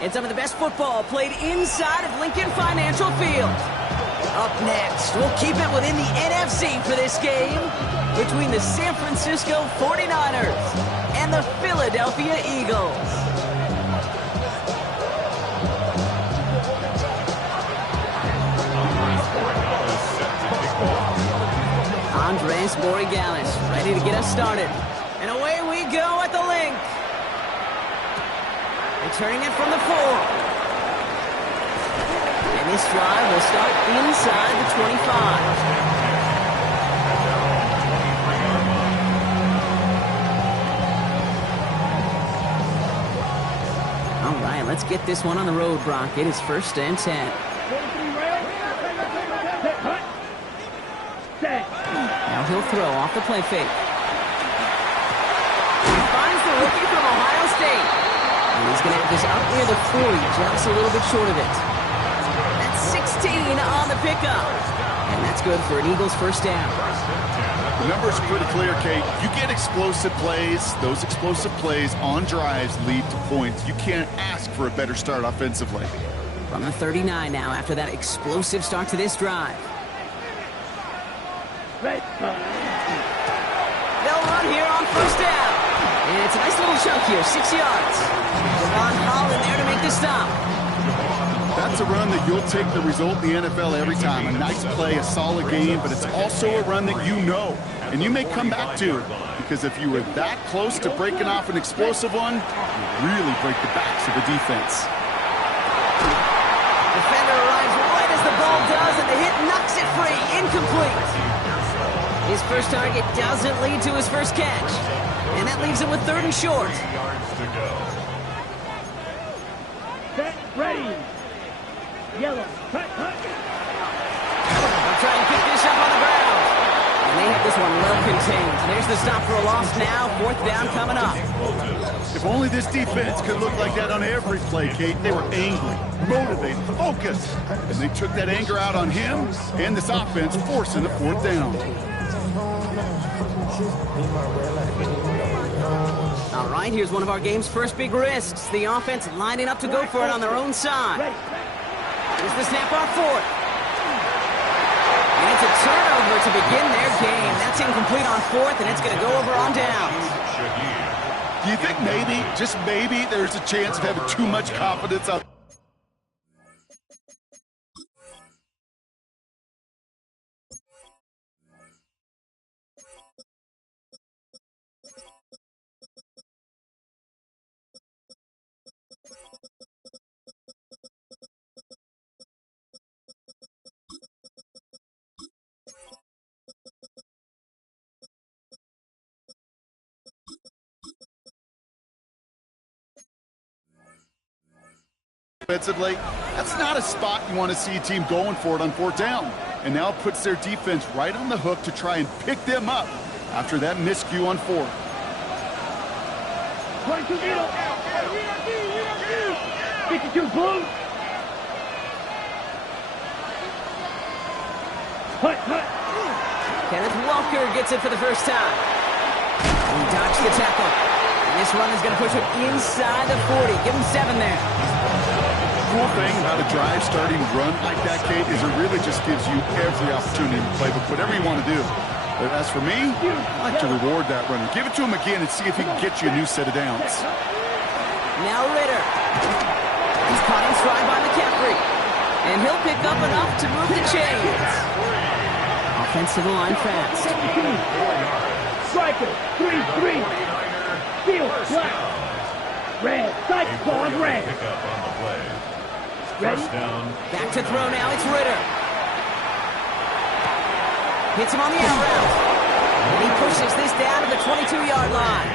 and some of the best football played inside of Lincoln Financial Field. Up next, we'll keep it within the NFC for this game between the San Francisco 49ers and the Philadelphia Eagles. Andres Borregales ready to get us started. And away we go at the link. Returning it from the 4. And this drive will start inside the 25. All right, let's get this one on the road, Brock. It is 1st and 10. Now he'll throw off the play fake. He finds the rookie from Ohio State. And he's going to have this up near the 40, just a little bit short of it. That's 16 on the pickup. And that's good for an Eagles 1st down. The number's pretty clear, Kate. You get explosive plays. Those explosive plays on drives lead to points. You can't ask for a better start offensively. From the 39 now after that explosive start to this drive. They'll run here on 1st down. And it's a nice little chunk here, 6 yards. Devon Holland there to make the stop. That's a run that you'll take the result in the NFL every time. A nice play, a solid game, but it's also a run that you know. And you may come back to, because if you were that close to breaking off an explosive one, you really break the backs of the defense. Defender arrives right as the ball does, and the hit knocks it free. Incomplete. His first target doesn't lead to his first catch. And that leaves him with 3rd and short. Set, ready. Yellow. Cut. They'll try and pick this up on the ground. And they have this one well contained. There's the stop for a loss now. 4th down coming up. If only this defense could look like that on every play, Kate. They were angry, motivated, focused. And they took that anger out on him and this offense, forcing a 4th down. All right, here's one of our game's first big risks. The offense lining up to go for it on their own side. Here's the snap on 4th. And it's a turnover to begin their game. That's incomplete on 4th, and it's going to go over on downs. Do you think maybe, just maybe, there's a chance of having too much confidence up? Defensively, that's not a spot you want to see a team going for it on 4th down. And now it puts their defense right on the hook to try and pick them up after that miscue on 4th. 52 blue. Hut. Kenneth Walker gets it for the first time. He dodged the tackle. And this run is going to push him inside the 40. Give him 7 there. The cool thing about a drive starting run like that, Kate, is it really just gives you every opportunity to play, but whatever you want to do. But as for me, I like to reward that runner. Give it to him again and see if he can get you a new set of downs. Now Ritter. He's caught in stride by McCaffrey. And he'll pick up enough to move the chains. Offensive line fast. Striker, 3-3. Field, black. Red, cyclone, red. Ready? Back to throw now, it's Ritter. Hits him on the out route. And he pushes this down to the 22-yard line.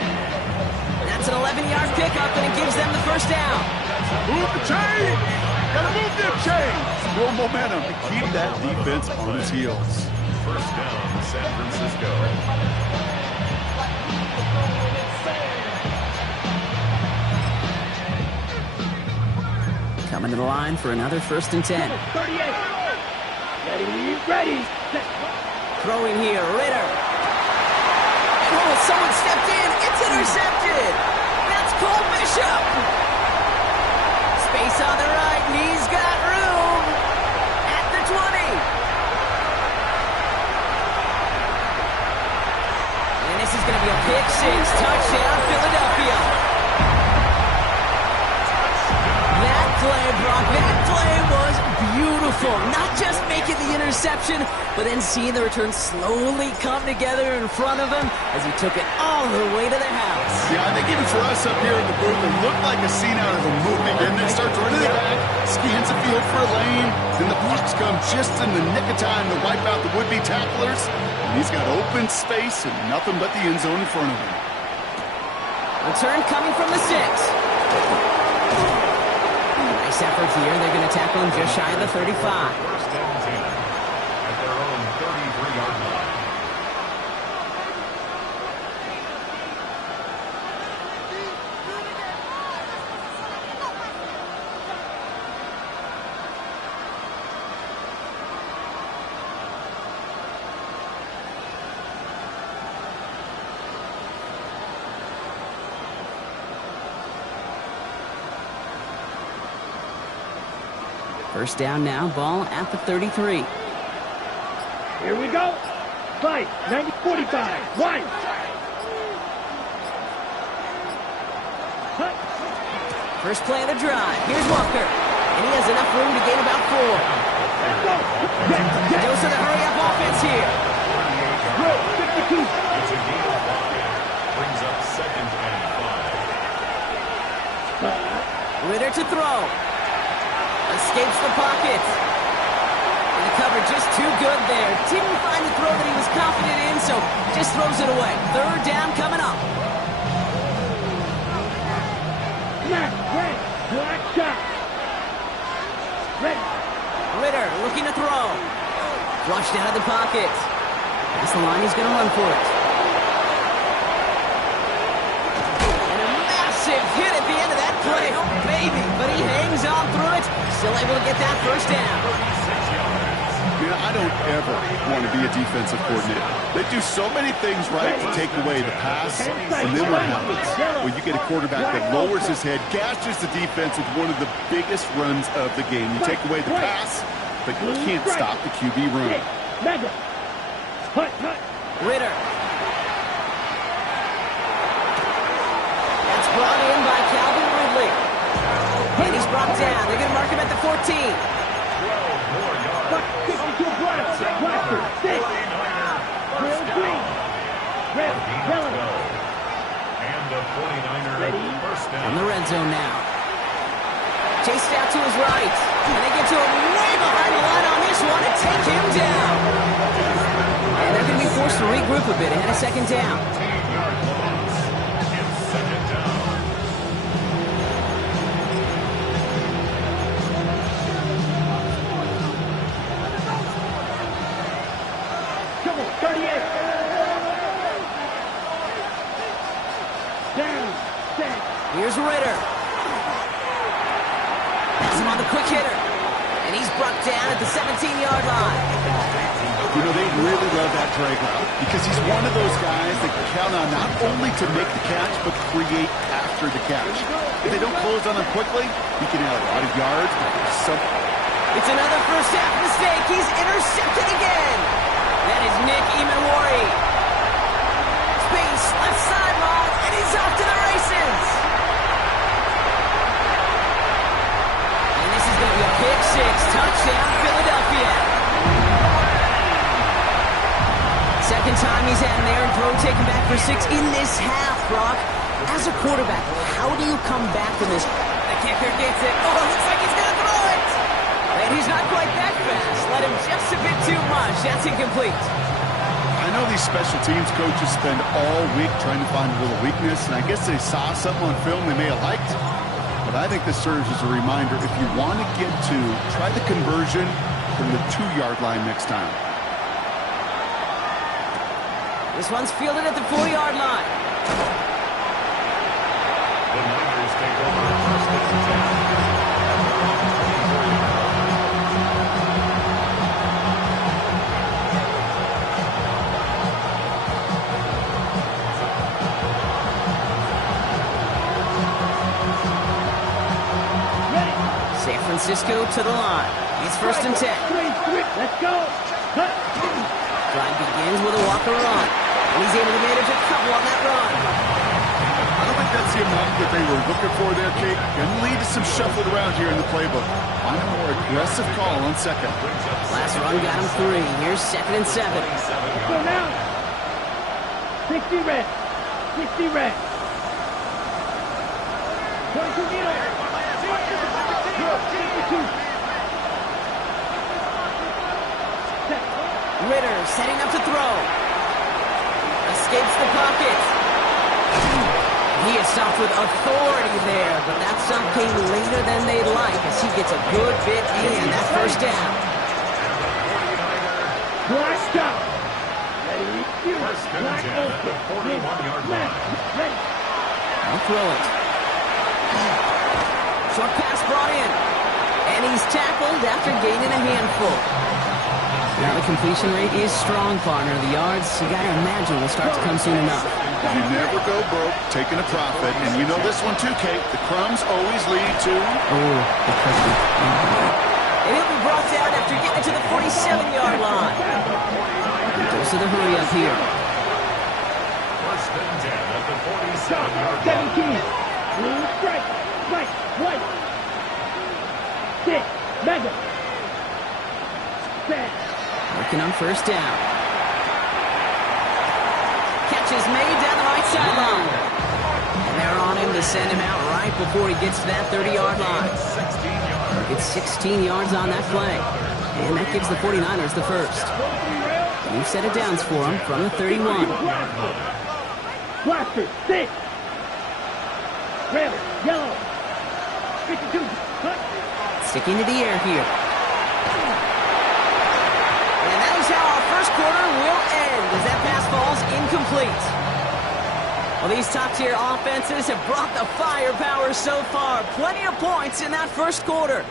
That's an 11-yard pickup, and it gives them the first down. Move the chain! Gotta move them chains! Build momentum to keep that defense on its heels. First down, San Francisco. Coming to the line for another 1st and 10. 38. Ready. Throwing here, Ritter. Oh, someone stepped in. It's intercepted. That's Cole Bishop. Space on the right, and he's got room at the 20. And this is going to be a pick six. Touchdown, Philadelphia. That play, Brock, that play was beautiful. Not just making the interception, but then seeing the return slowly come together in front of him as he took it all the way to the house. Yeah, I think even for us up here in the booth, it looked like a scene out of a movie. And then starts running it back, scans the field for a lane. Then the blocks come just in the nick of time to wipe out the would-be tacklers. And he's got open space and nothing but the end zone in front of him. Return coming from the 6. Nice effort here. They're going to tackle him just shy of the 35. First and 10 at their own 33-yard line. First down now, ball at the 33. Here we go. Fight. 90-45. One. Hut. First play of the drive. Here's Walker. And he has enough room to gain about 4. Let's go. Goes to the hurry-up offense here. Good. 52. It's a gain of 5. Brings up second and 5. Ritter to throw. Escapes the pocket. And the cover just too good there. Didn't find the throw that he was confident in, so just throws it away. Third down coming up. Black, red, black shot. Red. Ritter looking to throw. Flushed out of the pocket. That's the line, he's going to run for it. And a massive hit at the end of that play. Oh, baby. But he hangs on through it. Still able to get that first down. Yeah, I don't ever want to be a defensive coordinator. They do so many things right to take away the pass, and then what happens? Well, you get a quarterback that lowers his head, gashes the defense with one of the biggest runs of the game. You take away the pass, but you can't stop the QB run. Mega. Hut, hut. Ritter. That's brought in by Calvin Ridley. And he's brought down. They're going to mark him at the 14. 52 black. Blaster. 6. Grill green. Red. Yellow. And the 49er first down. In the red zone now. Chased out to his right. And they get to him way behind the line on this one and take him down. And they're going to be forced to regroup a bit ahead of second down. 10-yard loss. It's second down. Come on, 38. Down. Set. Here's Ritter. Pass him on the quick hitter. And he's brought down at the 17-yard line. You know, they really love that drag route because he's one of those guys that can count on not only to make the catch, but create after the catch. If they don't close on him quickly, he can add a lot of yards, but there's some... It's another first half mistake. He's intercepted again. That is Nick Imanwari. Space, left sideline, and he's off to the races. And this is going to be a pick six. Touchdown, Philadelphia. Second time he's had an air and throw taken back for 6 in this half, Brock. As a quarterback, how do you come back from this? The kicker gets it. Oh, it looks like he's going to throw it. And he's not quite that fast. Let him just a bit too much. That's incomplete. I know these special teams coaches spend all week trying to find a little weakness, and I guess they saw something on film they may have liked. But I think this serves as a reminder, if you want to get to, try the conversion from the 2-yard line next time. This one's fielded at the 4-yard line. The Niners take over first and 10. Ready. Francisco to the line. It's 1st and 10. Let's go. Hut. Drive begins with a walker run. And he's able to manage a couple on that run. I don't think that's the amount that they were looking for there, Kate. Going to lead to some shuffled around here in the playbook. Find a more aggressive call on second. Last run got him 3. Here's 2nd and 7. Go now. 60 red. 60 red. 22 meter. 52. Ritter setting up to throw. Escapes the pocket. He is stopped with authority there, but that stop came later than they'd like as he gets a good bit in that 1st down. Black stop. Ready. First and 10 at the 41-yard line. Ready. I'll throw it. Short pass brought in. And he's tackled after gaining a handful. Now the completion rate is strong, partner. The yards, you got to imagine, will start to come soon enough. You never go broke taking a profit. And you know this one too, Kate. The crumbs always lead to... Oh, the cookie. And he'll be brought down after getting to the 47-yard line. Goes to the hurry up here. First and 10 at the 47-yard line. 17. Blue strike. Right. White. 6. Mega. 7. Working on 1st down. Catch is made down the right sideline. And they're on him to send him out right before he gets to that 30-yard line. It's 16 yards on that play. And that gives the 49ers the first. New set of downs for him from the 31. Blaster. 6. Red. Yellow. 52. Cut. Sticking to the air here. And that is how our 1st quarter will end as that pass falls incomplete. Well, these top-tier offenses have brought the firepower so far. Plenty of points in that 1st quarter.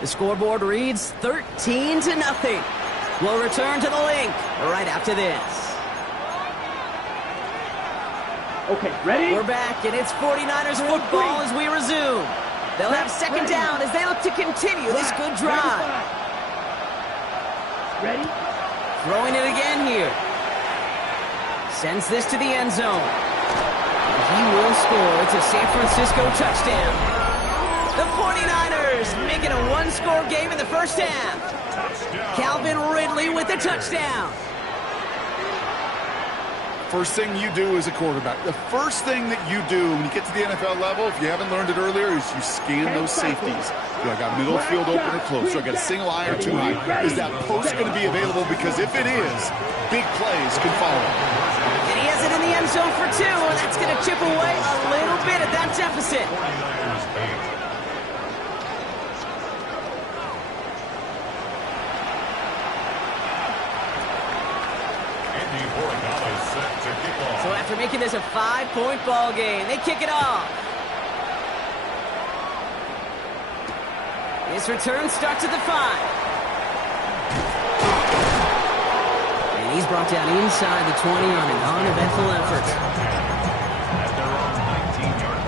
The scoreboard reads 13-0. We'll return to the link right after this. Okay, ready? We're back, and it's 49ers football as we resume. They'll have 2nd down as they look to continue this good drive. Ready? Throwing it again here. Sends this to the end zone. And he will score. It's a San Francisco touchdown. The 49ers making a one-score game in the 1st half. Calvin Ridley with the touchdown. First thing you do as a quarterback, the first thing that you do when you get to the NFL level, if you haven't learned it earlier, is you scan those safeties. Do I got middle field open or close? Do I got a single eye or two high? Is that post going to be available? Because if it is, big plays can follow. And he has it in the end zone for 2, and that's going to chip away a little bit at that deficit. So after making this a 5-point ball game, they kick it off. His return starts at the 5. And he's brought down inside the 20 on an uneventful effort. At their own 19-yard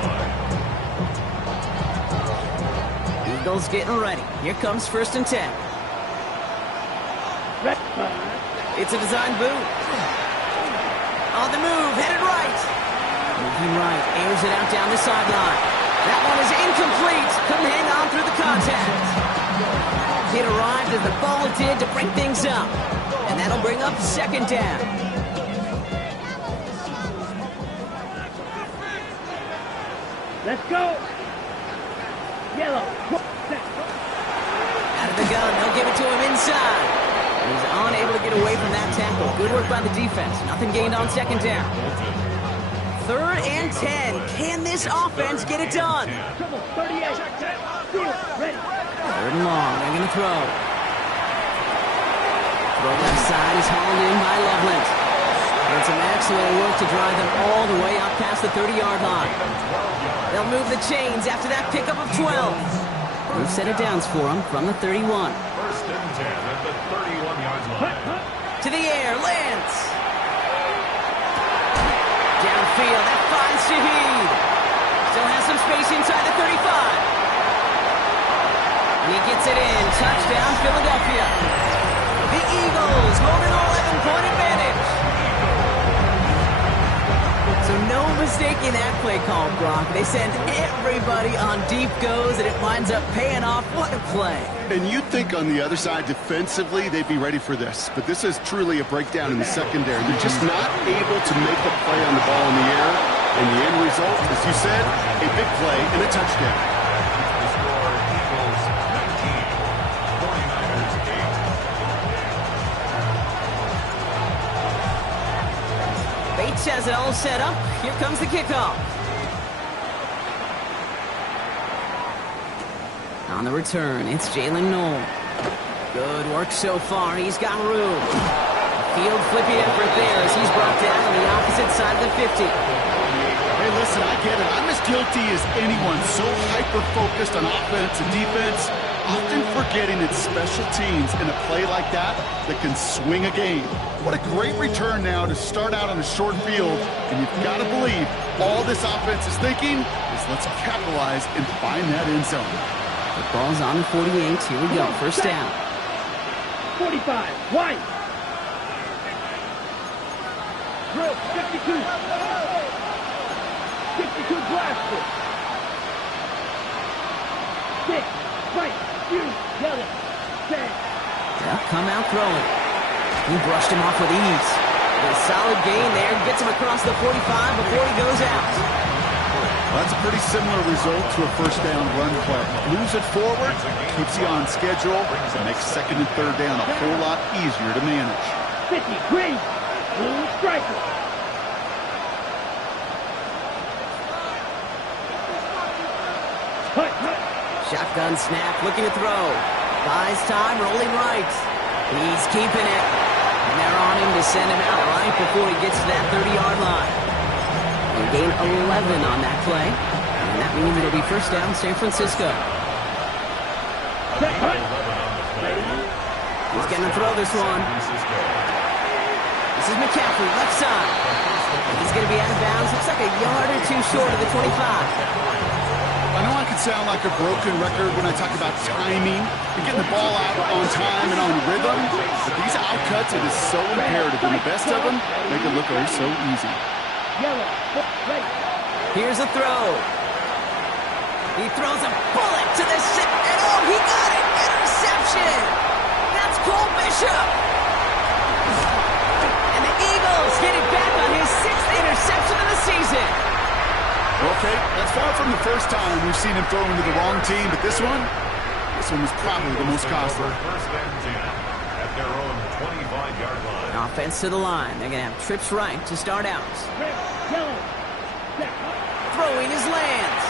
line. Eagles getting ready. Here comes 1st and 10. It's a design boot. On the move, headed right. Moving right, airs it out down the sideline. That one is incomplete. Couldn't hang on through the contact. It arrived as the ball did to break things up. And that'll bring up 2nd down. Let's go. Yellow. Out of the gun, they'll give it to him inside. He's unable to get away from that tackle. Good work by the defense. Nothing gained on 2nd down. 3rd and 10. Can this offense get it done? 38. Ready. 3rd and long. They're going to throw. Throw left side is hauled in by Loveland. It's an excellent work to drive them all the way up past the 30-yard line. They'll move the chains after that pickup of 12. We've set it downs for them from the 31. 1st and 10 at the 31-yard line. To the air, Lance. Downfield, that finds Shaheed. Still has some space inside the 35. And he gets it in. Touchdown, Philadelphia. The Eagles hold an 11-point advantage. So no mistaking that play call, Brock. They send everybody on deep goes, and it winds up paying off. What a play. And you'd think on the other side, defensively, they'd be ready for this. But this is truly a breakdown in the secondary. They're just not able to make a play on the ball in the air. And the end result, as you said, a big play and a touchdown. The score, Eagles 19, 49ers 8. Bates has it all set up. Here comes the kickoff. On the return, it's Jalen Noel. Good work so far. He's got room. Field flippy effort there as he's brought down on the opposite side of the 50. Hey, listen, I get it. I'm as guilty as anyone. So hyper-focused on offense and defense, often forgetting it's special teams in a play like that can swing a game. What a great return now to start out on a short field, and you've got to believe all this offense is thinking is let's capitalize and find that end zone. The ball's on the 48. Here we go. First down. 45. White. Drill. 52. 52 blaster. 6. Right. You. Yellow. 10. They'll come out throwing. He brushed him off with ease. A solid gain there. Gets him across the 45 before he goes out. That's a pretty similar result to a first down run play. Moves it forward, keeps you on schedule, and makes second and third down a whole lot easier to manage. 50. Green. Blue striker. Shotgun snap, looking to throw. Buys time, rolling right. He's keeping it. And they're on him to send him out right before he gets to that 30-yard line. They gain 11 on that play. And that means it'll be first down San Francisco. He's going to throw this one. This is McCaffrey, left side. He's going to be out of bounds. Looks like a yard or two short of the 25. I know I can sound like a broken record when I talk about timing and getting the ball out on time and on rhythm, but these outcuts, it is so imperative, and the best of them make it look oh so easy. Here's a throw. He throws a bullet to the six, and oh, he got it! Interception! That's Cole Bishop! And the Eagles get it back on his 6th interception of the season. Okay, that's far from the first time we've seen him throw into the wrong team, but this one was probably the most costly. First and 10 at their own 25-yard line. Offense to the line. They're going to have trips right to start out. Throwing his lands.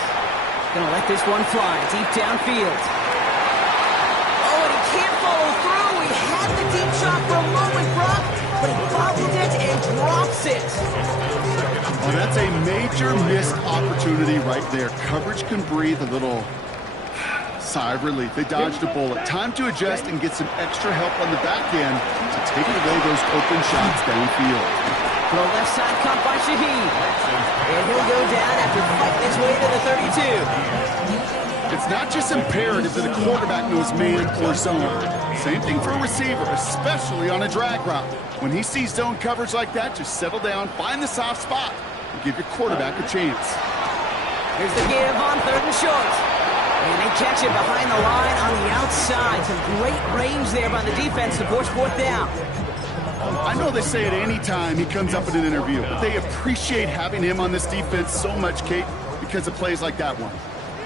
Going to let this one fly deep downfield. Oh, and he can't follow through. He had the deep shot for a moment, Brock, but he bobbled it and drops it. Well, that's a major missed opportunity right there. Coverage can breathe a little sigh of relief. They dodged a bullet. Time to adjust and get some extra help on the back end to take away those open shots downfield. Throw left side caught by Shaheed. And he'll go down after fighting his way to the 32. It's not just imperative that a quarterback knows man or zone. Same thing for a receiver, especially on a drag route. When he sees zone coverage like that, just settle down, find the soft spot, and give your quarterback a chance. Here's the give on 3rd and short. And they catch it behind the line on the outside. Some great range there by the defense to force 4th down. I know they say it any time he comes up in an interview, but they appreciate having him on this defense so much, Kate, because of plays like that one.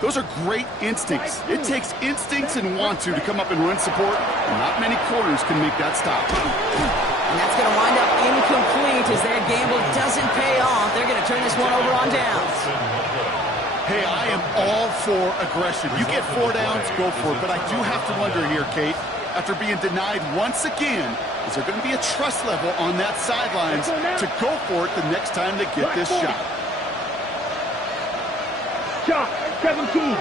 Those are great instincts. It takes instincts and want to come up and run support, and not many corners can make that stop. And that's going to wind up incomplete as their gamble doesn't pay off. They're going to turn this one over on downs. Hey, I am all for aggression. You get 4 downs, go for it. But I do have to wonder here, Kate, after being denied once again, is there going to be a trust level on that sidelines to go for it the next time they get this shot? Shot, 17.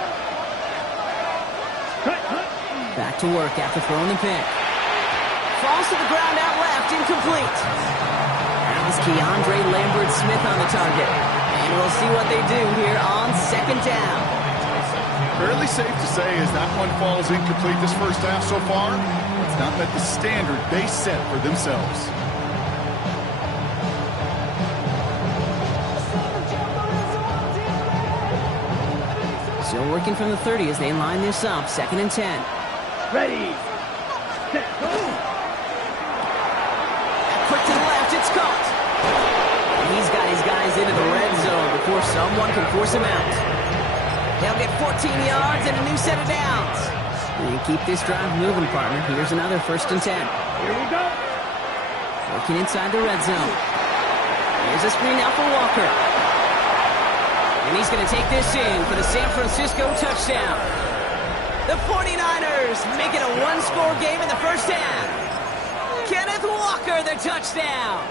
Back to work after throwing the pick. Falls to the ground out left, incomplete. That was Keandre Lambert-Smith on the target. And we'll see what they do here on 2nd down. Fairly safe to say as that one falls incomplete this first half so far, it's not met the standard they set for themselves. Still working from the 30 as they line this up. 2nd and 10. Ready. Set. Go. Quick to the left, it's caught. And he's got his guys into the red zone before someone can force him out. They'll get 14 yards and a new set of downs. And you keep this drive moving, partner. Here's another 1st and 10. Here we go. Working inside the red zone. Here's a screen out for Walker. And he's going to take this in for the San Francisco touchdown. The 49ers make it a one-score game in the first half. Kenneth Walker, the touchdown.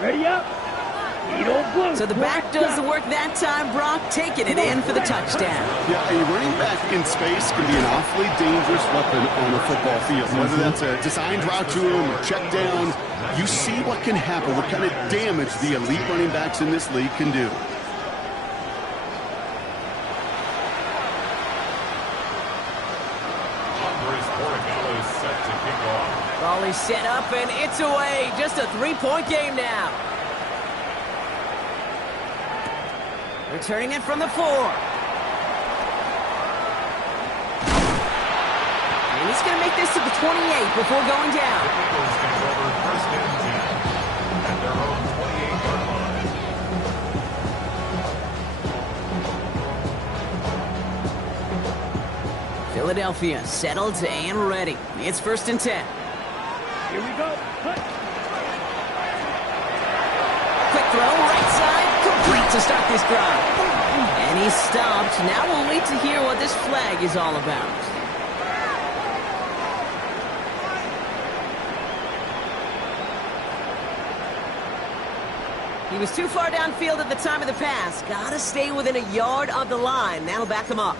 Ready up. Need old blue. So the back does the work that time, Brock, taking it in for the touchdown. Yeah, a running back in space can be an awfully dangerous weapon on a football field. Whether that's a designed route to him or check down, you see what can happen, what kind of damage the elite running backs in this league can do. Ball is set up and it's away. Just a 3-point game now. Returning it from the 4. And he's going to make this to the 28 before going down. Eagles take over 1st and 10 at their own 28-yard line. Philadelphia settled and ready. It's 1st and 10. Here we go. Cut. Quick throw, right side, complete to start this drive. And he's stopped. Now we'll wait to hear what this flag is all about. He was too far downfield at the time of the pass. Gotta stay within a yard of the line. That'll back him up.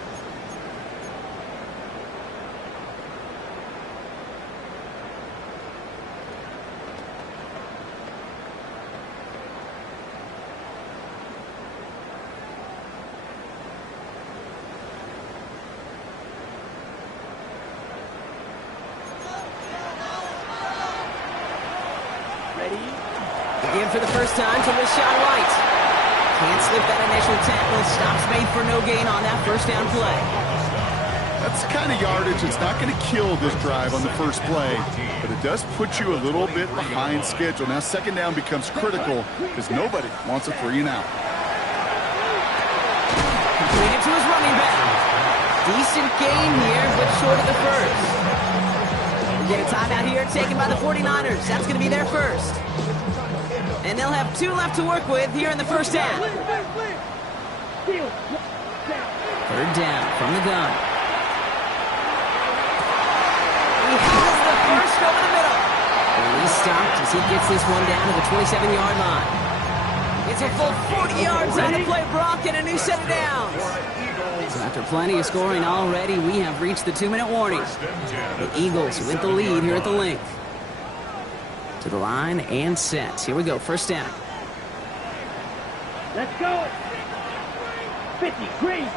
Again for the first time to Rashawn White. Can't slip that initial tackle. Stops made for no gain on that first down play. That's the kind of yardage that's not going to kill this drive on the first play, but it does put you a little bit behind schedule. Now 2nd down becomes critical because nobody wants a 3 and out. Completed to his running back. Decent gain here, but short of the first. We get a timeout here taken by the 49ers. That's going to be their first. And they'll have 2 left to work with here in the first half. 3rd down from the gun. He has the first over the middle. And he's stopped as he gets this one down to the 27-yard line. It's a full 40 yards on the play, Brock, and a new set of downs. So after plenty of scoring already, we have reached the 2-minute warning. The Eagles with the lead here at the link. To the line and set. Here we go, 1st down. Let's go. 50, green.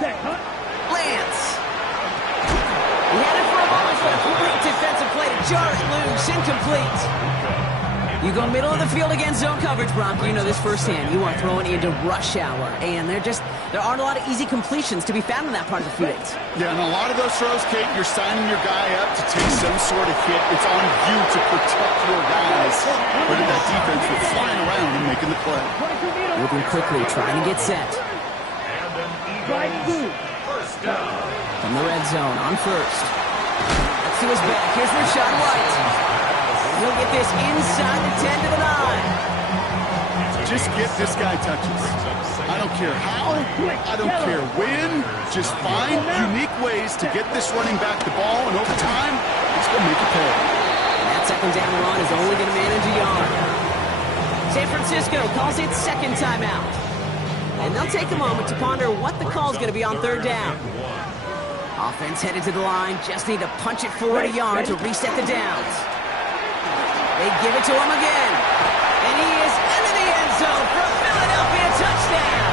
Set, cut. Lance. He had it for a moment, but a great defensive play to jar it loose. Incomplete. You go middle of the field against zone coverage, Brock. You know this firsthand. You are throwing into rush hour, and there aren't a lot of easy completions to be found in that part of the field. Yeah, and a lot of those throws, Kate, you're signing your guy up to take some sort of hit. It's on you to protect your guys. Look at that defense for flying around and making the play. Moving quickly, trying to get set. From the red zone on 1st. Let's to his back. Here's Rashawn White. He'll get this inside the 10 to the 9. Just get this guy touches. I don't care how, I don't care when. Just find unique ways to get this running back the ball, and over time, he's going to make a play. That 2nd down run is only going to manage a yard. San Francisco calls it 2nd timeout. And they'll take a moment to ponder what the call is going to be on 3rd down. Offense headed to the line, just need to punch it 40 yards to reset the downs. They give it to him again. And he is into the end zone for a Philadelphia touchdown.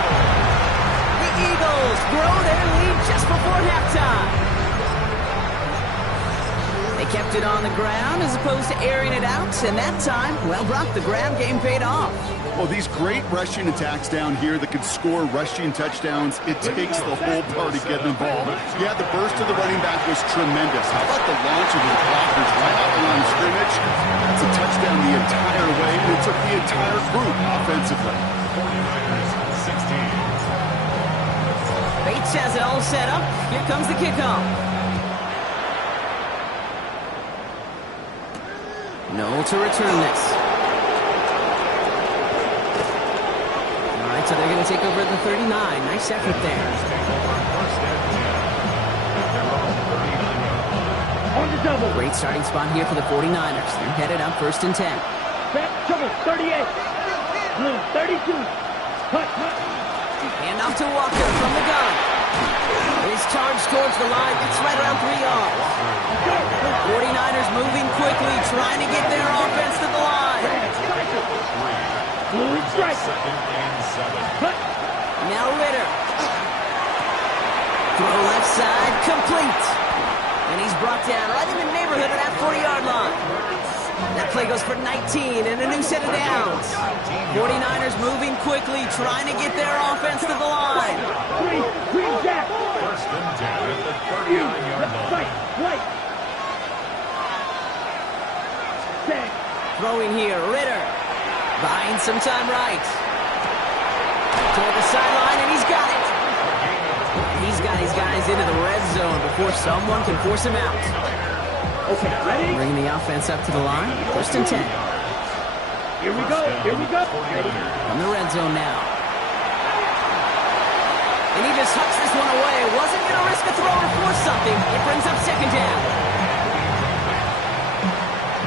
The Eagles grow their lead just before halftime. They kept it on the ground as opposed to airing it out, and that time, well, Brock, the ground game paid off. Well, these great rushing attacks down here that can score rushing touchdowns, it takes the whole party getting involved. Yeah, the burst of the running back was tremendous. How about the launch of the blockers right out the line of scrimmage? That's a touchdown the entire way, and it took the entire group offensively. 49ers, 16. Bates has it all set up. Here comes the kickoff. Noel to return this. All right, so they're going to take over at the 39. Nice effort there. On the double. Great starting spot here for the 49ers. They're headed up 1st and 10. Back trouble, 38. Blue, 32. Hut. Hand off to Walker from the gun. His charge towards the line. It's right around 3 yards. 49ers moving quickly, trying to get their offense to the line. Blue, strike. Second and 7. Hut. Now Ritter. Throw left side, complete. And he's brought down right in the neighborhood of that 40-yard line. That play goes for 19 and a new set of downs. 49ers moving quickly, trying to get their offense to the line. Green jack. First and 10 at the You. 39-yard line. Right. Right. Set. Throwing here, Ritter. Buying some time right. Toward the sideline, and he's got it. He's got his guys into the red zone before someone can force him out. Okay, ready? Bringing the offense up to the line. 1st and 10. Here we go. Ready? From the red zone now. And he just hucks this one away. Wasn't going to risk a throw to force something. It brings up 2nd down.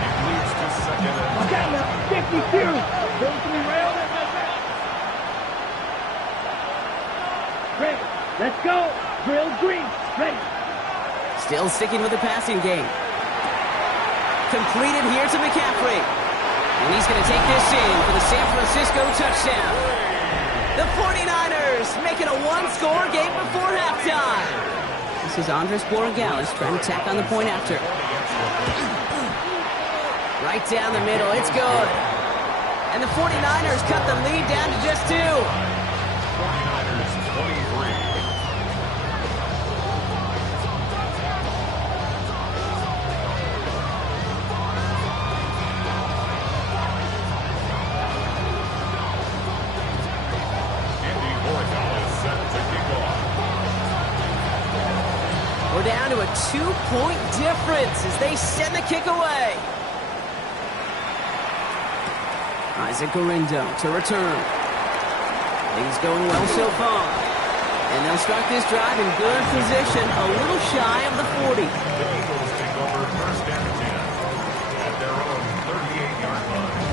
It leads to second and Look out now. 52. Those 3 rails. Ready. Let's go. Drill green. Ready. Still sticking with the passing game. Completed here to McCaffrey. And he's going to take this in for the San Francisco touchdown. The 49ers making a one-score game before halftime. This is Andres Borregales trying to tack on the point after. Right down the middle. It's good. And the 49ers cut the lead down to just 2. 49ers 23. We're down to a 2-point difference as they send the kick away. Isaac Gorindo to return. He's going well so far. And they'll start this drive in good position, a little shy of the 40. The Eagles take over first and 10 at their own 38-yard line.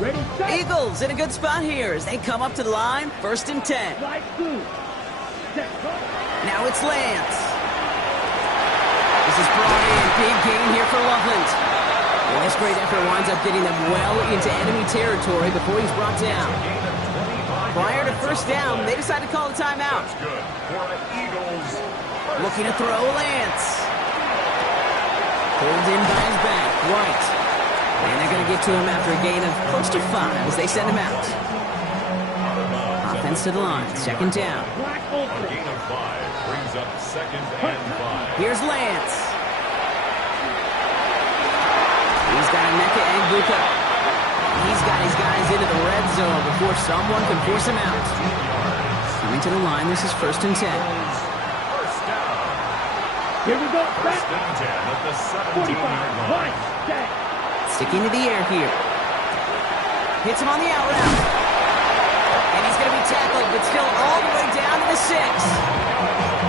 Ready, set. Eagles in a good spot here as they come up to the line, 1st and 10. Light blue. Set. Now it's Lance. This is brought in. Big gain here for Loveland. And this great effort winds up getting them well into enemy territory before he's brought down. Prior to 1st down, they decide to call a timeout. That's good for the Eagles. Looking to throw Lance. Pulled in by his back, White. And they're going to get to him after a gain of close to 5 as they send him out. Offense to the line, 2nd down. Black A ultra. gain of 5 brings up 2nd and 5. Here's Lance. He's got Emeka Egbuka. He's got his guys into the red zone before someone can force him out. Coming to the line, this is 1st and 10. First down. Here we go. First Set. and 10 at the 45. 17-yard line. Line. Set. Sticking to the air here. Hits him on the out route. And he's going to be tackled, but still all the way down to the 6.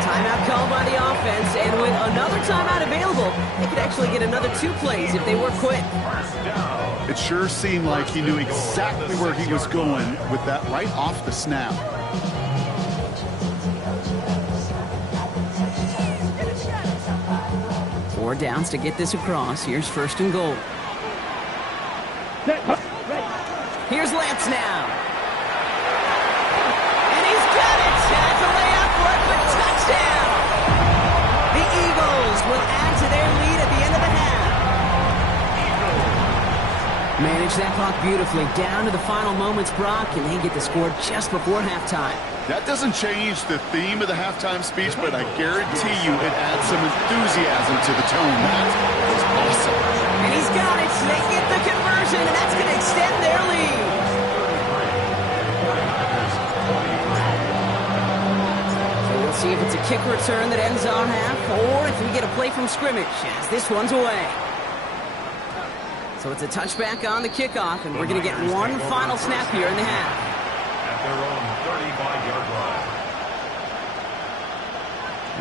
Timeout called by the offense, and with another timeout available, they could actually get another 2 plays if they were quick. First down. It sure seemed like he knew exactly where he was going with that right off the snap. 4 downs to get this across. Here's 1st and goal. Set. Ready. Here's Lance now. And he's got it. Has a layup, for touchdown. The Eagles will add to their lead at the end of the half. Manage that clock beautifully down to the final moments, Brock, and they get the score just before halftime. That doesn't change the theme of the halftime speech, but I guarantee you it adds some enthusiasm to the tone. That is awesome. And he's got it. They get the conversion, and that's going to extend their lead. So we'll see if it's a kick return that ends our half, or if we get a play from scrimmage, as this one's away. So it's a touchback on the kickoff, and we're going to get one final snap here in the half. At their own 35-yard line.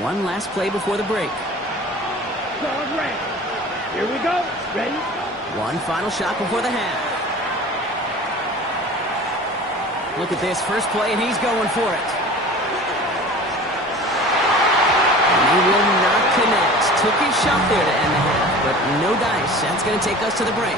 One last play before the break. Dog ready. Here we go. Ready. One final shot before the half. Look at this first play, and he's going for it. And he will not connect. Took his shot there to end the half, but no dice. That's going to take us to the break.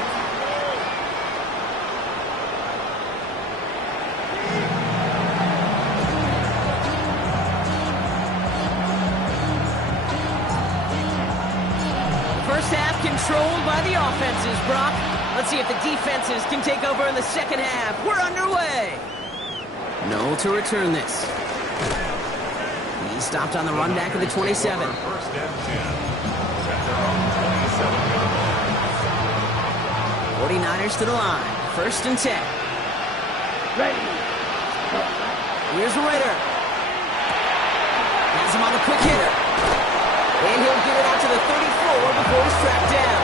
First half controlled by the offenses, Brock. Let's see if the defenses can take over in the second half. We're underway. No to return this. He stopped on the run back of the 27. 1st and 10. At their own 27-yard line. 49ers to the line. 1st and 10. Ready. Here's Ritter. Has him on the quick hitter. And he'll get it out to the 34 before he's tracked down.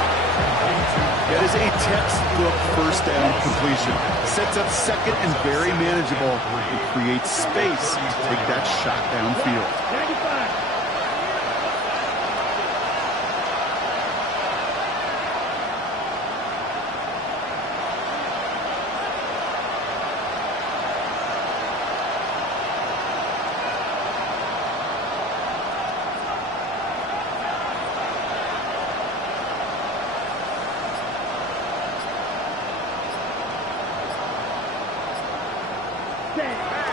That is a textbook 1st down completion. Sets up 2nd and very manageable. It creates space to take that shot downfield. 95.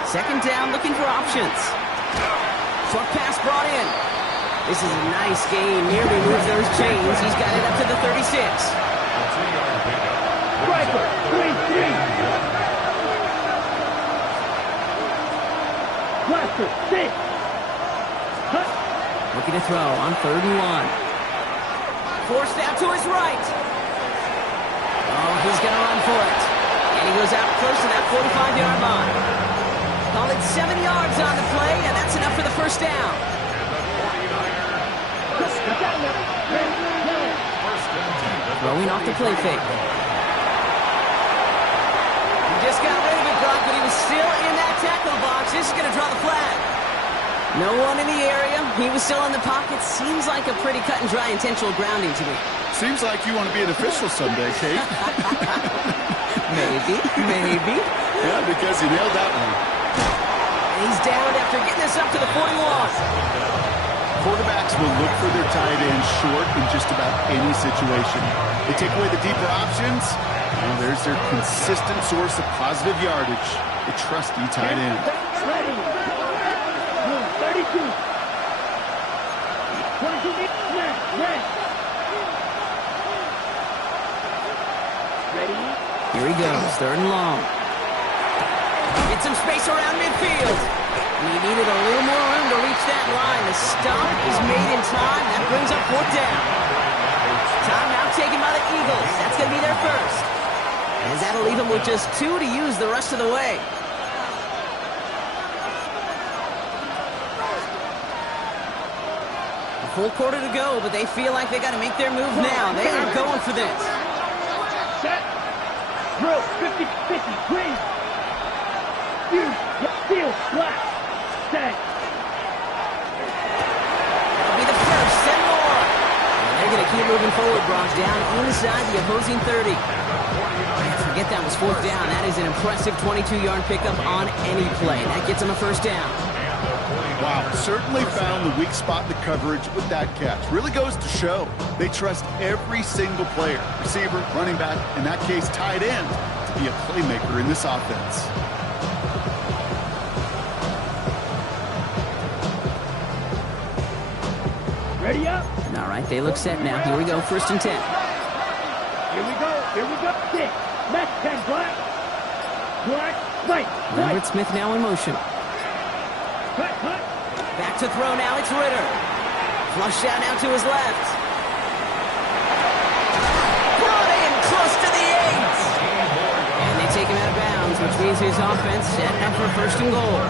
Second down, looking for options. Short pass brought in. This is a nice gain. Nearly moves those chains. He's got it up to the 36. A 2-yard pickup. Striker. 3-3. Blaster. 6. Hut. Looking to throw on 3rd and 1. Forced out to his right. Oh, he's going to run for it. And he goes out close to that 45-yard line. Call it 7 yards on the play, and that's enough for the 1st down. Throwing off the play fake. He just got rid of it, Brock, but he was still in that tackle box. This is going to draw the flag. No one in the area. He was still in the pocket. Seems like a pretty cut and dry intentional grounding to me. Seems like you want to be an official someday, Kate. Maybe. Yeah, because you nailed that one. He's down after getting this up to the 41. Quarterbacks will look for their tight end short in just about any situation. They take away the deeper options. Well, there's their consistent source of positive yardage, the trusty tight end. Ready. 32. 22. Red. Ready. Here he goes, 3rd and long. Get some space around midfield. And he needed a little more room to reach that line. The stop is made in time. That brings up 4th down. Timeout taken by the Eagles. That's going to be their first. And that'll leave them with just 2 to use the rest of the way. A full quarter to go, but they feel like they got to make their move now. They are going for this. Set. Drill. 50-50. Green. Steel. Black. Set. That'll be the first. 10 more. And they're going to keep moving forward, Brock, down inside the opposing 30. Forget that was 4th down. That is an impressive 22-yard pickup on any play. That gets them a 1st down. Wow, certainly found the weak spot in the coverage with that catch. Really goes to show they trust every single player, receiver, running back, in that case tight end, to be a playmaker in this offense. Ready up. All right, they look set now. Here we go, 1st and 10. Here we go. Here we go. 6. Left 10, black. Black. Right. Robert Smith now in motion. Cut, cut. Back to throw now, it's Ritter. Flush out now to his left. Brought in close to the 8. And they take him out of bounds, which means his offense setting up for 1st and goal.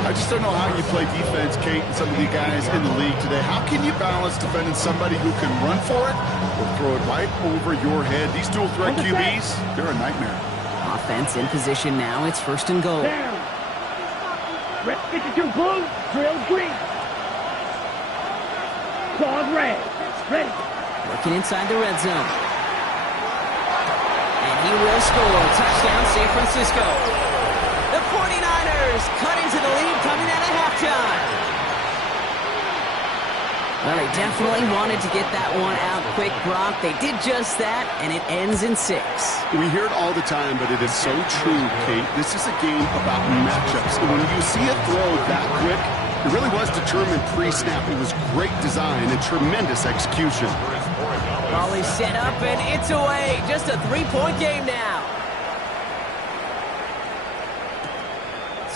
I just don't know how you play defense, Kate, and some of the guys in the league today. How can you balance defending somebody who can run for it or throw it right over your head? These dual threat QBs, they're a nightmare. Offense in position now, it's 1st and goal. Down. Red 52 blue. Drill green. Claws red. Ready. Working inside the red zone. And he will score. Touchdown, San Francisco. The 49ers cut into the lead coming out of halftime. Well, they definitely wanted to get that one out quick, Brock. They did just that, and it ends in 6. We hear it all the time, but it is so true, Kate. This is a game about matchups. And when you see a throw that quick, it really was determined pre-snap. It was great design and tremendous execution. Ball is set up, and it's away. Just a 3-point game now.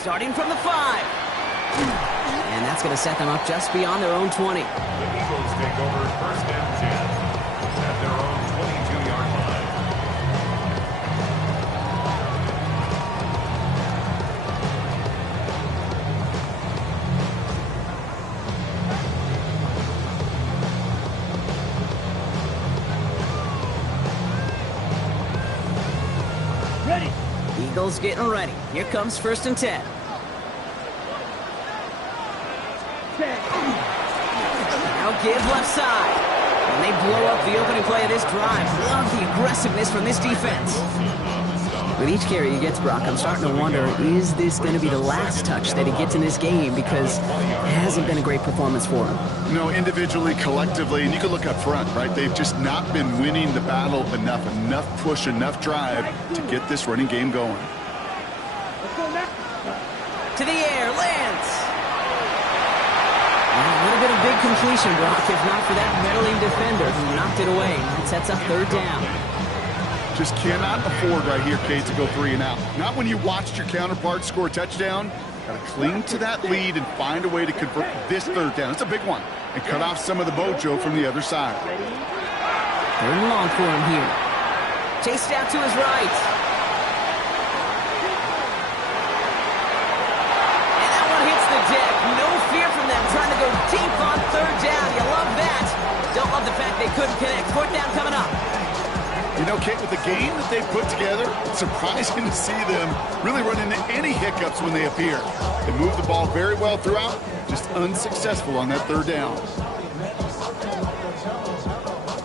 Starting from the 5. And that's going to set them up just beyond their own 20. The Eagles take over 1st and 10 at their own 22-yard line. Ready. Eagles getting ready. Here comes 1st and 10. Set. Now give left side. And they blow up the opening play of this drive. Love the aggressiveness from this defense. With each carry he gets, Brock, I'm starting to wonder, is this going to be the last touch that he gets in this game? Because it hasn't been a great performance for him. You know, individually, collectively, and you can look up front, right? They've just not been winning the battle enough push, enough drive to get this running game going. Let's go now. To the air, lands. And a little bit of big completion, Brock, if not for that meddling defender who knocked it away. It sets up 3rd down. Just cannot afford right here, Kate, to go 3 and out. Not when you watched your counterpart score a touchdown. Got to cling to that lead and find a way to convert this 3rd down. It's a big one. And cut off some of the mojo from the other side. 3rd and long for him here. Chased out to his right. And that one hits the deck. No fear from them trying to go deep on 3rd down. You love that. Don't love the fact they couldn't connect. 4th down coming up. You know, Kate, with the game that they've put together, it's surprising to see them really run into any hiccups when they appear. They move the ball very well throughout, just unsuccessful on that 3rd down.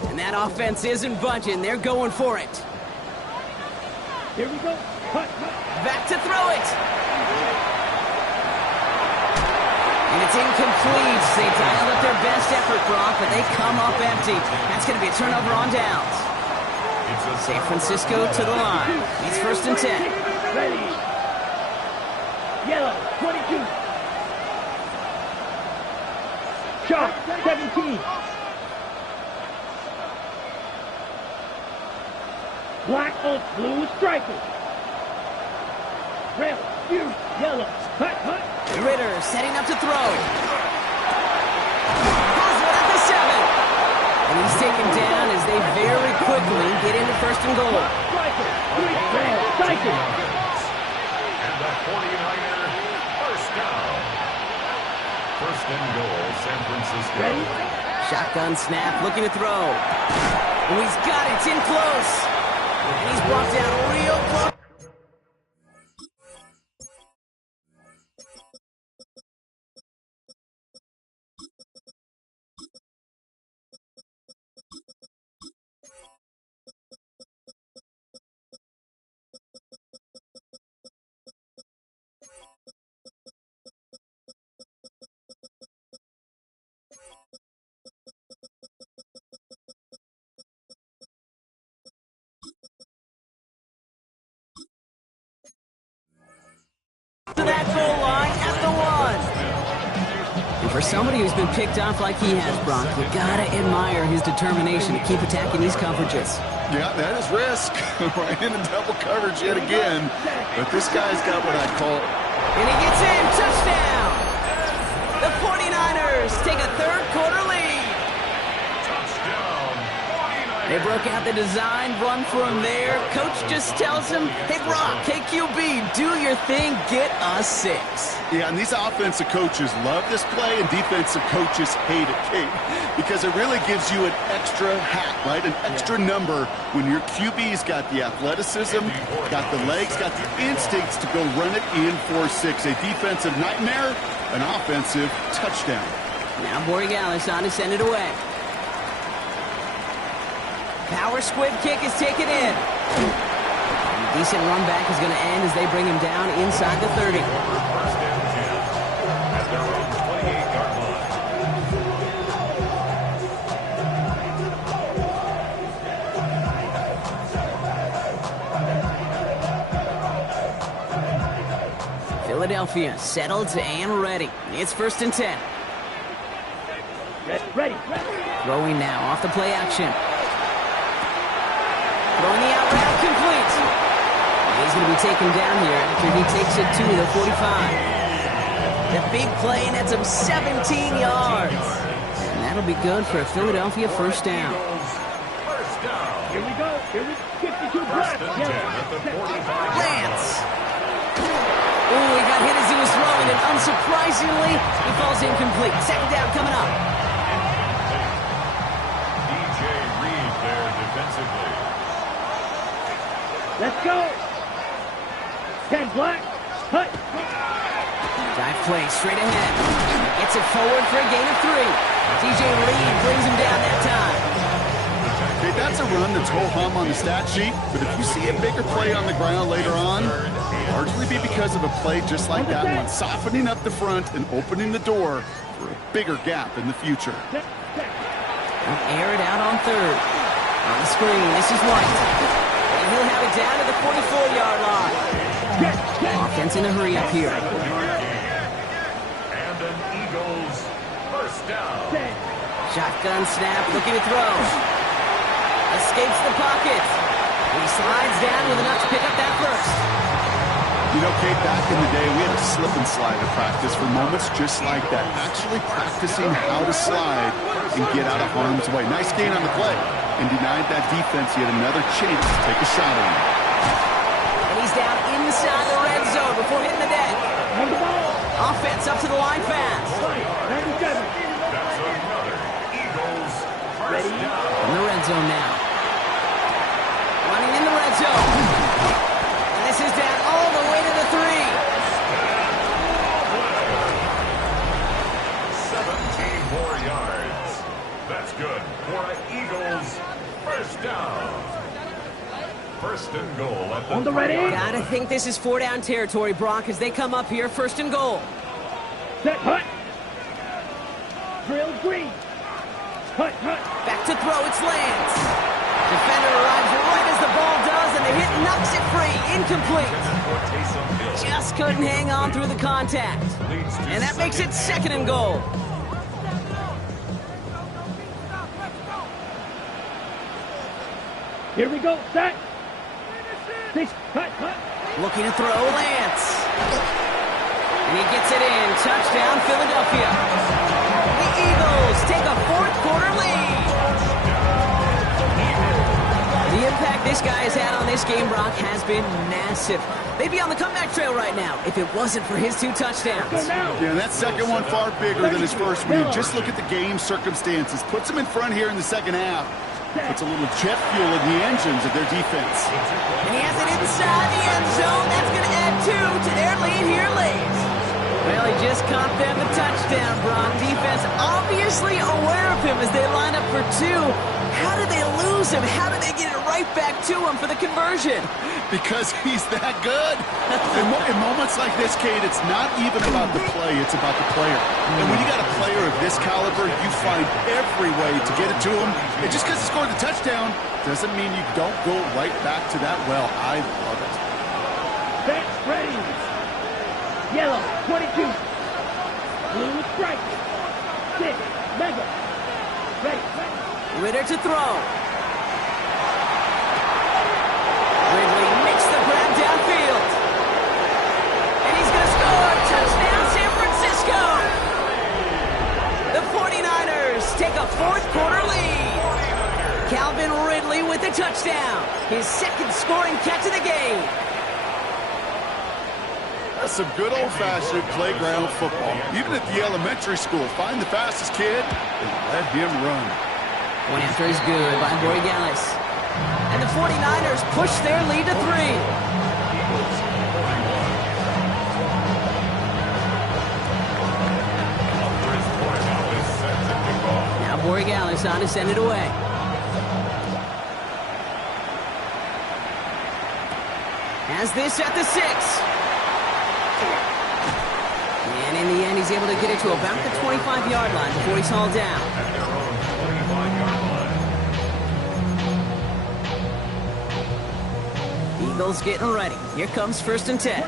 And that offense isn't budging. They're going for it. Here we go. Cut, cut. Back to throw it. And it's incomplete. They dialed up their best effort, Brock, but they come up empty. That's going to be a turnover on downs. San Francisco to the line. It's 1st and 10. Ready. Yellow, 22. Sharp, 17. Black on blue striping. Red, blue, yellow. Cut, cut. Ritter setting up to throw. Throws one at the 7. And he's taken down as they very quickly get into 1st and goal. Striker, red, cycle. And the 49er 1st down. 1st and goal, San Francisco. Ready? Shotgun snap, looking to throw. Oh, he's got it, it's in close. And he's brought down real close. For somebody who's been picked off like he has, Brock, you gotta admire his determination to keep attacking these coverages. Yeah, that is risk. We're in double coverage yet again. But this guy's got what I call... And he gets in. Touchdown! The 49ers take a third-quarter lead. They broke out the design run for him there. Coach just tells him, hey, Brock, hey, QB, do your thing, get us 6. Yeah, and these offensive coaches love this play, and defensive coaches hate it, Kate, because it really gives you an extra hat, right? An extra number when your QB's got the athleticism, got the legs, got the instincts to go run it in for 6. A defensive nightmare, an offensive touchdown. Now Borregales on to send it away. Power squib kick is taken in. A decent run back is going to end as they bring him down inside the 30. First and 10 at their own 28-yard line. Philadelphia settled and ready. It's first and 10. Ready. Throwing now off the play action. Throwing the out route complete. He's going to be taken down here after he takes it to the 45. The big play, and that's him 17 yards. And that'll be good for a Philadelphia first down. Here we go. 52 blocks. Lance. Ooh, he got hit as he was throwing, and unsurprisingly, he falls incomplete. Second down coming up. DJ Reed there defensively. Let's go. 10 black. Cut. Dive play straight ahead. Gets it forward for a gain of 3. DJ Reed brings him down that time. Okay, that's a run that's ho-hum on the stat sheet, but if you see a bigger play on the ground later on, largely be because of a play just like that one, softening up the front and opening the door for a bigger gap in the future. Air it out on third. On the screen, this is White. And he'll have it down to the 44-yard line. Offense in a hurry up here. And an Eagles first down. Shotgun snap, looking to throw. Escapes the pocket. And he slides down with enough to pick up that first. You know, Kate, back in the day, we had a slip and slide at practice for moments just like that. Actually practicing how to slide and get out of harm's way. Nice gain on the play, and denied that defense yet another chance to take a shot at him. And he's down inside the red zone before hitting the deck. Offense up to the line fast. 97. That's another Eagles first down. In the red zone now. Running in the red zone. And this is down all the way to the 3. 17 more yards. That's good for an Eagles first down. First and goal at the On the ready. Gotta think this is 4-down territory, Brock, as they come up here first and goal. Set. Hut. Drill green. Hut. Back to throw, it's Lance. Defender arrives right as the ball does, and the hit knocks it free. Incomplete. Just couldn't hang on through the contact. And that makes it second and goal. Here we go. Set. Six. Hut. Looking to throw, Lance. And he gets it in. Touchdown, Philadelphia. The Eagles take a fourth-quarter lead. The impact this guy has had on this game, Brock, has been massive. They'd be on the comeback trail right now if it wasn't for his 2 touchdowns. Yeah, and that second one far bigger than his first one. You just look at the game circumstances. Puts them in front here in the second half. Puts a little jet fuel in the engines of their defense. And he has it inside the end zone. That's going to add 2 to their lead here late. Well, he just caught them a touchdown, Brock. Defense obviously aware of him as they line up for 2. How did they lose him? How did they get it right back to him for the conversion? Because he's that good. In moments like this, Kate, it's not even about the play, it's about the player. And when you got a player of this caliber, you find every way to get it to him. And just because he scored the touchdown doesn't mean you don't go right back to that well. I love it. Set. Ready. Yellow. 22. Blue strike. 6. Mega. Ready. Ritter to throw. Ridley makes the grab downfield. And he's going to score. Touchdown, San Francisco. The 49ers take a fourth quarter lead. Calvin Ridley with the touchdown. His second scoring catch of the game. That's some good old-fashioned playground football. Even at the elementary school, find the fastest kid and let him run. One after is good by Borregales. And the 49ers push their lead to 3. Now Borregales on to send it away. Has this at the 6. And in the end, he's able to get it to about the 25-yard line before he's hauled down. Eagles getting ready. Here comes 1st and 10.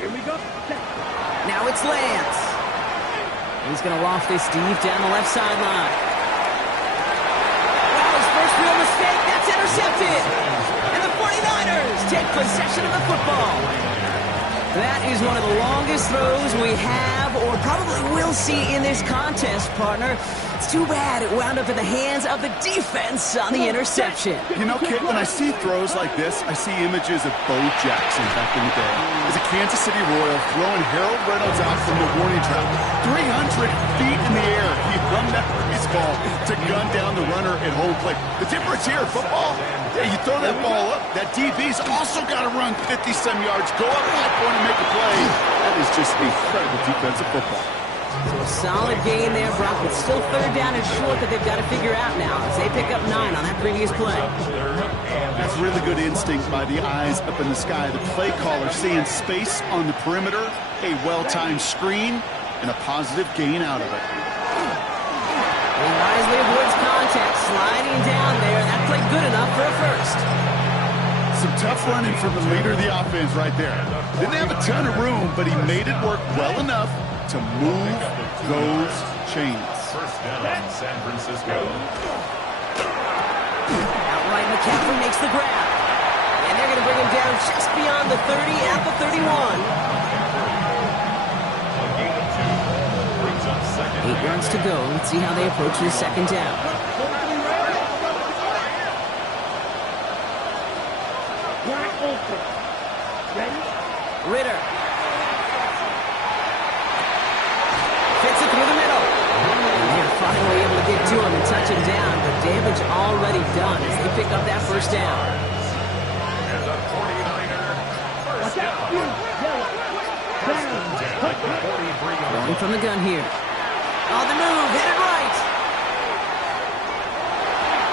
Here we go. Now it's Lance. He's going to loft this deep down the left sideline. Wow, his first real mistake. That's intercepted. And the 49ers take possession of the football. That is one of the longest throws we have or probably will see in this contest, partner. It's too bad it wound up in the hands of the defense on the interception. You know, Kit, when I see throws like this, I see images of Bo Jackson back in the day. As a Kansas City Royal throwing Harold Reynolds out from the warning trap. 300 feet in the air, he hung that baseball to gun down the runner at home plate. The difference here, football, you throw that ball up, that DB's also got to run 50-some yards, go up high point and make a play. That is just incredible defensive football. So a solid gain there, Brock, but still 3rd down and short that they've got to figure out now as they pick up 9 on that previous play. That's really good instinct by the eyes up in the sky. The play caller seeing space on the perimeter, a well-timed screen, and a positive gain out of it. He wisely avoids contact, sliding down there. That played good enough for a first. Some tough running from the leader of the offense right there. Didn't have a ton of room, but he made it work well enough to move those chains. First down, San Francisco. Outright McCaffrey makes the grab. And they're going to bring him down just beyond the 30 at the 31. 8 yards to go. Let's see how they approach this 2nd down. Wide open. Ready? Ritter. Fits it through the middle. And they're finally able to get to him and touch him down, but damage already done as they pick up that 1st down. And the 49er first down. Going from the gun here. On the move, headed right.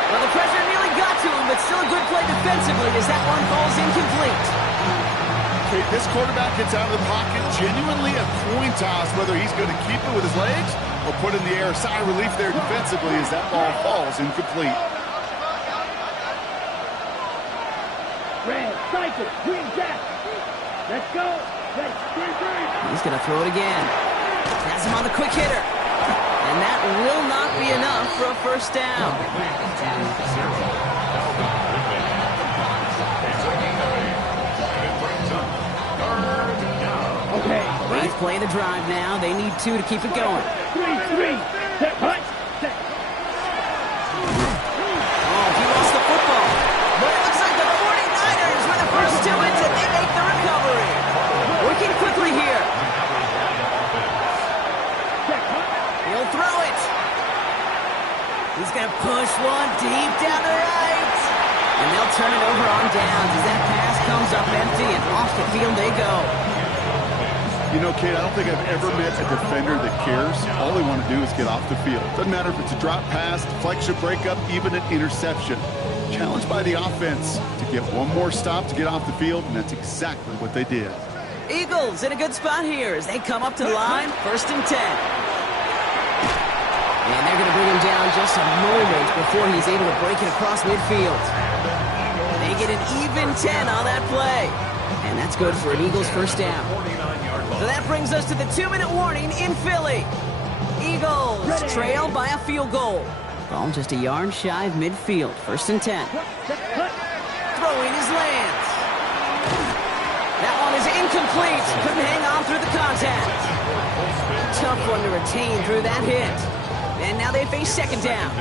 Well, the pressure nearly got to him, but still a good play defensively as that one falls incomplete. Okay, this quarterback gets out of the pocket, genuinely a coin toss whether he's going to keep it with his legs or put in the air. Sigh of relief there defensively as that ball falls incomplete. Red, cycle, green, jack. Let's go. Ready, green. He's going to throw it again. Has him on the quick hitter. And that will not be enough for a 1st down. Okay. He's playing the drive now. They need 2 to keep it going. 3. Set, punch. Set. Oh, he lost the football. But it looks like the 49ers were the first to it, and they make the recovery. Working quickly here. He'll throw it. He's going to push one deep down the right. And they'll turn it over on downs as that pass comes up empty, and off the field they go. You know, Kate, I don't think I've ever met a defender that cares. All they want to do is get off the field. Doesn't matter if it's a drop pass, deflection, breakup, even an interception. Challenged by the offense to get one more stop to get off the field, and that's exactly what they did. Eagles in a good spot here as they come up to the line, 1st and 10. And they're going to bring him down just a moment before he's able to break it across midfield. They get an even 10 on that play. And that's good for an Eagles 1st down. So that brings us to the 2-minute warning in Philly. Eagles trail by a field goal. Ball just a yard shy of midfield. 1st and 10. Throwing his Lance. That one is incomplete. Couldn't hang on through the contact. Tough one to retain through that hit. And now they face 2nd down.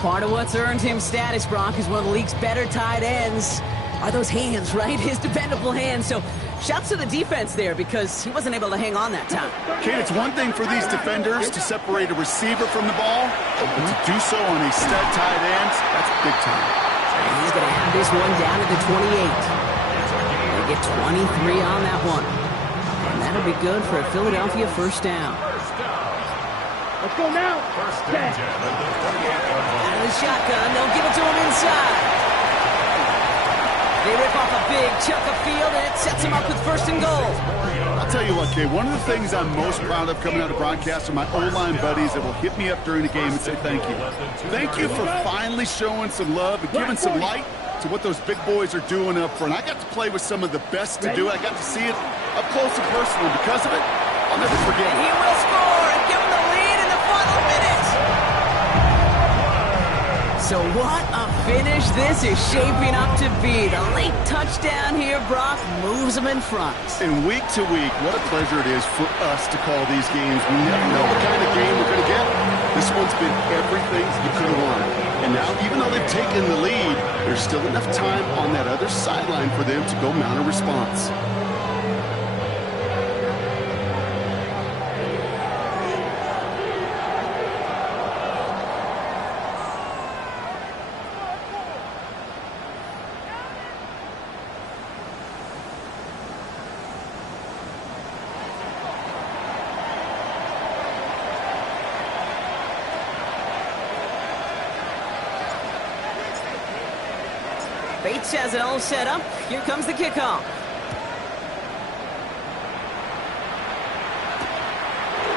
Part of what's earned him status, Brock, is one of the league's better tight ends. Are those hands, right? His dependable hands. So shouts to the defense there because he wasn't able to hang on that time. Kate, it's one thing for these defenders to separate a receiver from the ball, but to do so on a stud tight end, that's big time. And he's going to have this one down at the 28. They get 23 on that one. And that'll be good for a Philadelphia 1st down. Let's go now. 1st and 10 at the 28-yard line. Out of the shotgun, they'll give it to him inside. They rip off a big chunk of field, and it sets him up with 1st and goal. I'll tell you what, Kay, one of the things I'm most proud of coming out of broadcast are my O-line buddies that will hit me up during the game and say thank you. Thank you for finally showing some love and giving some light to what those big boys are doing up front. I got to play with some of the best to do it. I got to see it up close and personal. Because of it, I'll never forget And it. he will score and give him the lead in the final minute. So what a finish this is shaping up to be. The late touchdown here, Brock, moves them in front. And week to week, what a pleasure it is for us to call these games. We never know what kind of game we're going to get. This one's been everything you could have wanted. And now, even though they've taken the lead, there's still enough time on that other sideline for them to go mount a response. Bates has it all set up. Here comes the kickoff.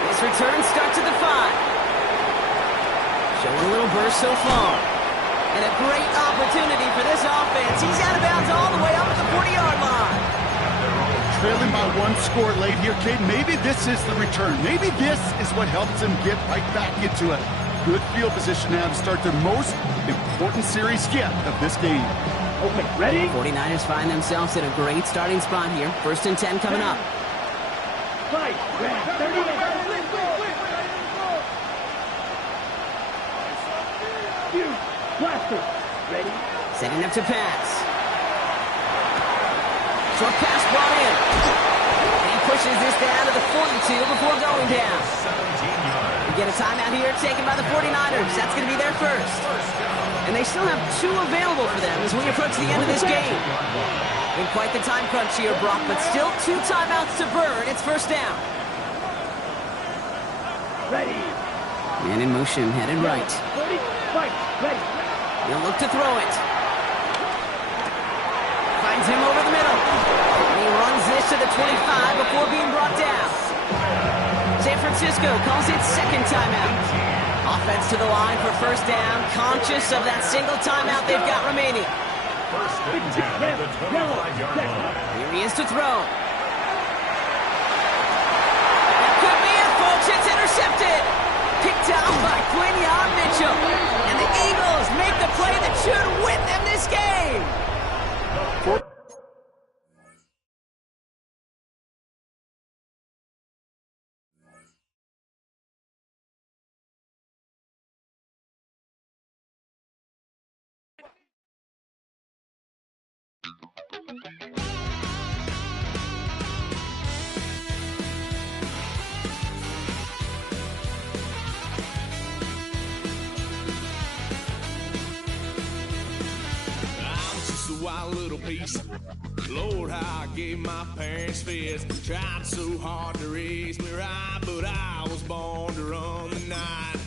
This return starts at the 5. Showing a little burst so far. And a great opportunity for this offense. He's out of bounds all the way up at the 40-yard line. Trailing by 1 score late here, Kate. Maybe this is the return. Maybe this is what helps them get right back into it. Good field position now to start their most important series yet of this game. Okay, ready? 49ers find themselves in a great starting spot here. 1st and 10 coming up. Fight. Ready. 38. Shoot. Blaster. Ready? Setting up to pass. Short pass brought in. And he pushes this down to the 42 before going down. 17 yards. We get a timeout here taken by the 49ers. That's going to be their first. And they still have 2 available for them as we approach the end of this game. Been quite the time crunch here, Brock, but still 2 timeouts to burn. It's 1st down. Ready. Man in motion, headed right. 30. Fight. Ready. He'll look to throw it. Finds him over the middle. And he runs this to the 25 before being brought down. San Francisco calls it 2nd timeout. Offense to the line for 1st down, conscious of that single timeout they've got remaining. 1st and 10 at the 25-yard line. Here he is to throw. That could be it, folks. It's intercepted. Picked off by Quinion Mitchell. And the Eagles make the play that should win them this game. Wild little piece. Lord, how I gave my parents fits. Tried so hard to raise me right, but I was born to run the night.